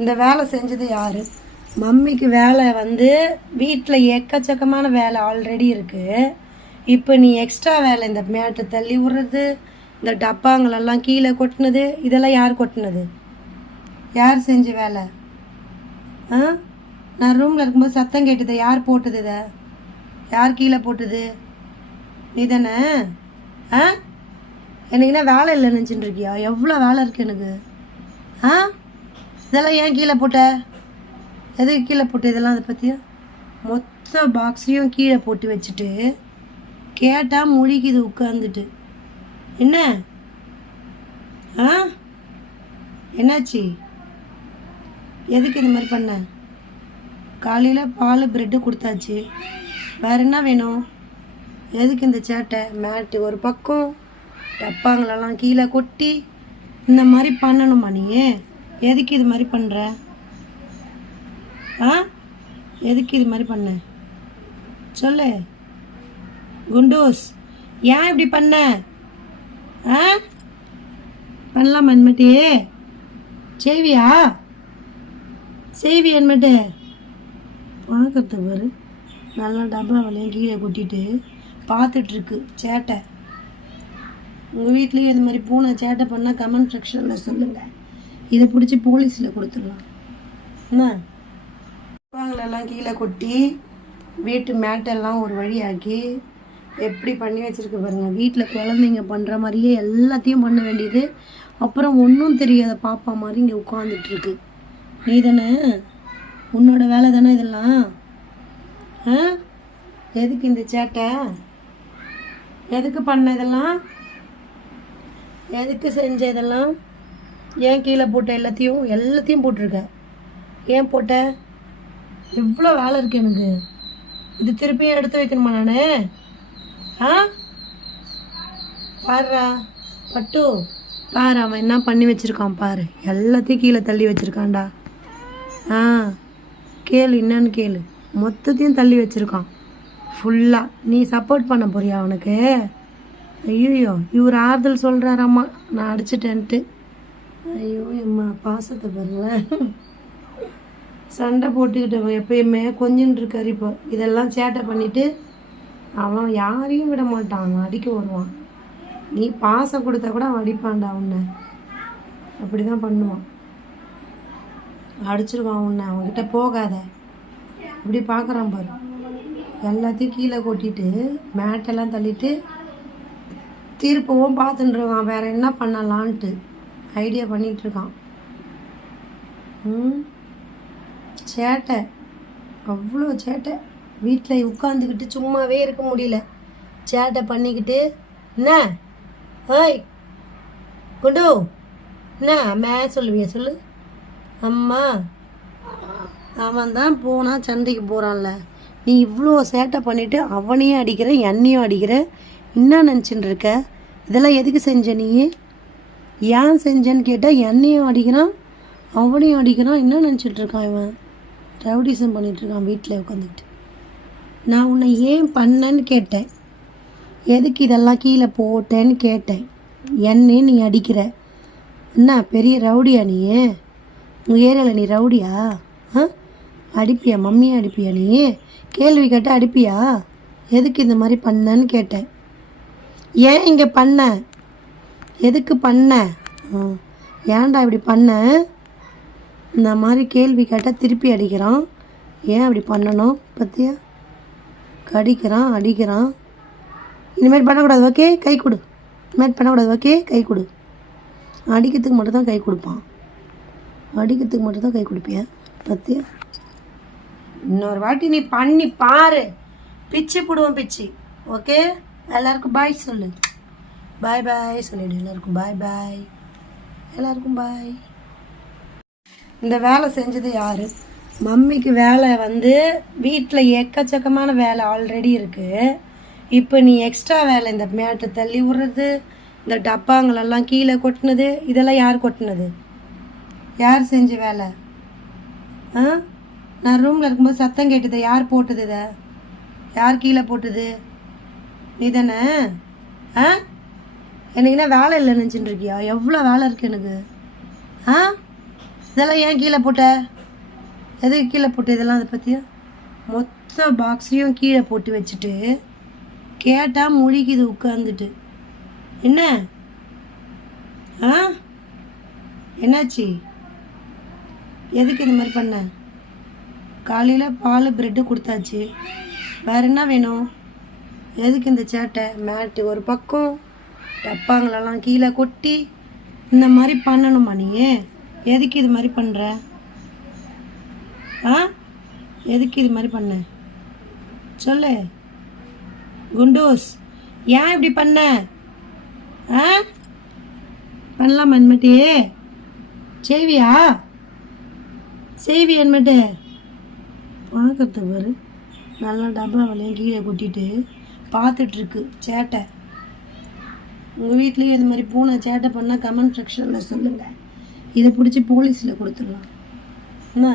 இந்த வேலை செஞ்சது யார்? மம்மிக்கு வேலை வந்து வீட்டில் எக்கச்சக்கமான வேலை ஆல்ரெடி இருக்குது. இப்போ நீ எக்ஸ்ட்ரா வேலை, இந்த மேட்டை தள்ளி விடுறது, இந்த டப்பாங்களெல்லாம் கீழே கொட்டினது, இதெல்லாம் யார் கொட்டினது? யார் செஞ்ச வேலை? நான் ரூமில் இருக்கும்போது சத்தம் கேட்டது, யார் போட்டது? இதை யார் கீழே போட்டது? நீ தானே? எனக்குன்னா வேலை இல்லை நினச்சிட்டு இருக்கியா? எவ்வளோ வேலை இருக்குது எனக்கு. இதெல்லாம் ஏன் கீழே போட்ட? எதுக்கு கீழே போட்டு? இதெல்லாம் அதை பற்றியா? மொத்த பாக்ஸையும் கீழே போட்டு வச்சுட்டு கேட்டால் முழிக்குது உட்காந்துட்டு. என்ன என்னாச்சு? எதுக்கு இந்த மாதிரி பண்ண? காலையில் பால் ப்ரெட்டு கொடுத்தாச்சு, வேற என்ன வேணும்? எதுக்கு இந்த சேட்டை? மேட்டு ஒரு பக்கம், டப்பாங்களெல்லாம் கீழே கொட்டி இந்த மாதிரி பண்ணணுமா நீ? எதுக்கு இது மாதிரி பண்ணுற? எதுக்கு இது மாதிரி பண்ண சொல்லு குண்டூஸ். ஏன் இப்படி பண்ண? பண்ணலாமா என்மட்டி? செய்வியா? செய்வி என்மட்டு? பார்க்கறது பாரு, நல்லா டப்பா வலையும் கீழே கொட்டிட்டு பார்த்துட்ருக்கு சேட்டை. உங்கள் வீட்லேயும் இது மாதிரி பூனை சேட்டை பண்ணால் கமெண்ட் செக்ஷனில் சொல்லுங்கள். இதை பிடிச்சி போலீஸில் கொடுத்துடலாம். என்ன டப்பாங்களெல்லாம் கீழே கொட்டி வீட்டு மேட்டெல்லாம் ஒரு வழியாக்கி எப்படி பண்ணி வச்சுருக்கு பாருங்கள். வீட்டில் குழந்தைங்க பண்ணுற மாதிரியே எல்லாத்தையும் பண்ண வேண்டியது. அப்புறம் ஒன்றும் தெரியாத பாப்பா மாதிரி இங்கே உட்காந்துட்ருக்கு. நீ தானே? உன்னோட வேலை தானே இதெல்லாம்? எதுக்கு இந்த சேட்டை? எதுக்கு பண்ண இதெல்லாம்? எதுக்கு செஞ்ச இதெல்லாம்? ஏன் கீழே போட்ட? எல்லாத்தையும் போட்டிருக்க. ஏன் போட்ட? எவ்வளோ வேலை இருக்கு எனக்கு. இது திருப்பியும் எடுத்து வைக்கணுமா நான்? பாருடா பட்டு, பாரு அவன் என்ன பண்ணி வச்சுருக்கான் பாரு. எல்லாத்தையும் கீழே தள்ளி வச்சுருக்கான்டா. கேளு, என்னன்னு கேளு. மொத்தத்தையும் தள்ளி வச்சுருக்கான் ஃபுல்லாக. நீ சப்போர்ட் பண்ண போறியா அவனுக்கு? ஐயோ, இவர் ஆறுதல் சொல்கிறாரம்மா நான் அடிச்சிட்டேன்ட்டு. ஐயோ எம்மா, பாசத்தை பாருங்களேன். சண்டை போட்டுக்கிட்டு எப்பயுமே கொஞ்சின்னு இருக்காரு. இப்போ இதெல்லாம் சேட்டை பண்ணிவிட்டு அவன் யாரையும் விட மாட்டான், அவன் அடிக்க வருவான். நீ பாசம் கொடுத்தா கூட அவன் அடிப்பான்டா உன்னை. அப்படி தான் பண்ணுவான், அடிச்சிருவான் உன்னை. அவன்கிட்ட போகாத. இப்படி பார்க்குறான் பாரு. எல்லாத்தையும் கீழே கொட்டிட்டு மேட்டெல்லாம் தள்ளிட்டு தீர்ப்பவும் பார்த்துட்டுருக்கான். வேற என்ன பண்ணலான்ட்டு ஐடியா பண்ணிகிட்ருக்கான். சேட்டை, அவ்வளோ சேட்டை. வீட்டில் உட்காந்துக்கிட்டு சும்மாவே இருக்க முடியல, சேட்டை பண்ணிக்கிட்டு. என்ன ஓய் குண்டு, என்ன அம்மா சொல்லுவியா? சொல்லு அம்மா. அவன் தான் போனால் சண்டைக்கு போகிறான்ல. நீ இவ்வளோ சேட்டை பண்ணிவிட்டு அவனையும் அடிக்கிற, என்னையும் அடிக்கிற. என்ன நினச்சின்னு இருக்க? இதெல்லாம் எதுக்கு செஞ்ச நீ? ஏன் செஞ்சேன்னு கேட்டால் என்னையும் அடிக்கிறான், அவனையும் அடிக்கிறான். என்ன நினச்சிட்ருக்கான் இவன்? ரவுடிசம் பண்ணிகிட்ருக்கான் வீட்டில் உட்காந்துக்கிட்டு. நான் உன்னை ஏன் பண்ணேன்னு கேட்டேன். எதுக்கு இதெல்லாம் கீழே போட்டேன்னு கேட்டேன். என்னையும் நீ அடிக்கிற. என்ன பெரிய ரவுடியா நீ? உங்கள் ஏரியாவில் நீ ரவுடியா? அடிப்பியா? மம்மியை அடிப்பியா? நீ கேள்வி கேட்டால் அடிப்பியா? எதுக்கு இந்த மாதிரி பண்ணேன்னு கேட்டேன். ஏன் இங்கே பண்ண? எதுக்கு பண்ண? ஏன்டா இப்படி பண்ண? இந்த மாதிரி கேள்வி கேட்டால் திருப்பி அடிக்கிறான். ஏன் அப்படி பண்ணணும் பற்றியா? கடிக்கிறான், அடிக்கிறான். இனிமேல் பண்ணக்கூடாது, ஓகே? கை கொடு. இனிமேல் பண்ணக்கூடாது, ஓகே? கை கொடு. அடிக்கிறதுக்கு மட்டும்தான் கை கொடுப்பான். அடிக்கிறதுக்கு மட்டும்தான் கை கொடுப்பியா பற்றியா? இன்னொரு வாட்டி நீ பண்ணி பாரு, பிச்சு போடுவோம் பிச்சு. ஓகே? எல்லாருக்கும் பாய் சொல்லு. பாய் பாய் சொல்லிடு எல்லாருக்கும். பாய் பாய், எல்லாருக்கும் பாய். இந்த வேலை செஞ்சது யார்? மம்மிக்கு வேலை வந்து வீட்டில் எக்கச்சக்கமான வேலை ஆல்ரெடி இருக்குது. இப்போ நீ எக்ஸ்ட்ரா வேலை, இந்த மேட்டை தள்ளி விடுறது, இந்த டப்பாங்களெல்லாம் கீழே கொட்டினது, இதெல்லாம் யார் கொட்டினது? யார் செஞ்ச வேலை? நான் ரூமில் இருக்கும்போது சத்தம் கேட்டது, யார் போட்டது? இதை யார் கீழே போட்டது? நீ தானே? எனக்குன்னா வேலை இல்லை நினச்சிட்டு இருக்கியா? எவ்வளோ வேலை இருக்குது எனக்கு. இதெல்லாம் ஏன் கீழே போட்ட? எதுக்கு கீழே போட்டு இதெல்லாம்? அதை பற்றியா? மொத்த பாக்ஸையும் கீழே போட்டு வச்சுட்டு கேட்டால் முழிக்குது உட்காந்துட்டு. என்ன ஆ என்னாச்சு? எதுக்கு இந்த மாதிரி பண்ண? காலையில் பால் ப்ரெட்டு கொடுத்தாச்சு, வேறு என்ன வேணும்? எதுக்கு இந்த சேட்டை? மேட்டு ஒரு பக்கம், டப்பாங்களெல்லாம் கீழே கொட்டி இந்த மாதிரி பண்ணணுமா நீ? எதுக்கு இது மாதிரி பண்ணுற? ஆ எதுக்கு இது மாதிரி பண்ண சொல்லு குண்டூஸ். ஏன் இப்படி பண்ண? ஆ பண்ணலாமா என்மட்டி? செய்வியா? செய்வி என்மட்டு? பார்க்கறது பாரு, நல்லா டப்பா வலையும் கீழே கொட்டிட்டு பார்த்துட்ருக்கு சேட்டை. உங்கள் வீட்லேயும் இது மாதிரி பூனை சேட்டை பண்ணால் கமெண்ட் செக்ஷனில் சொல்லுங்கள். இதை பிடிச்சி போலீஸில் கொடுத்துடலாம் என்ன?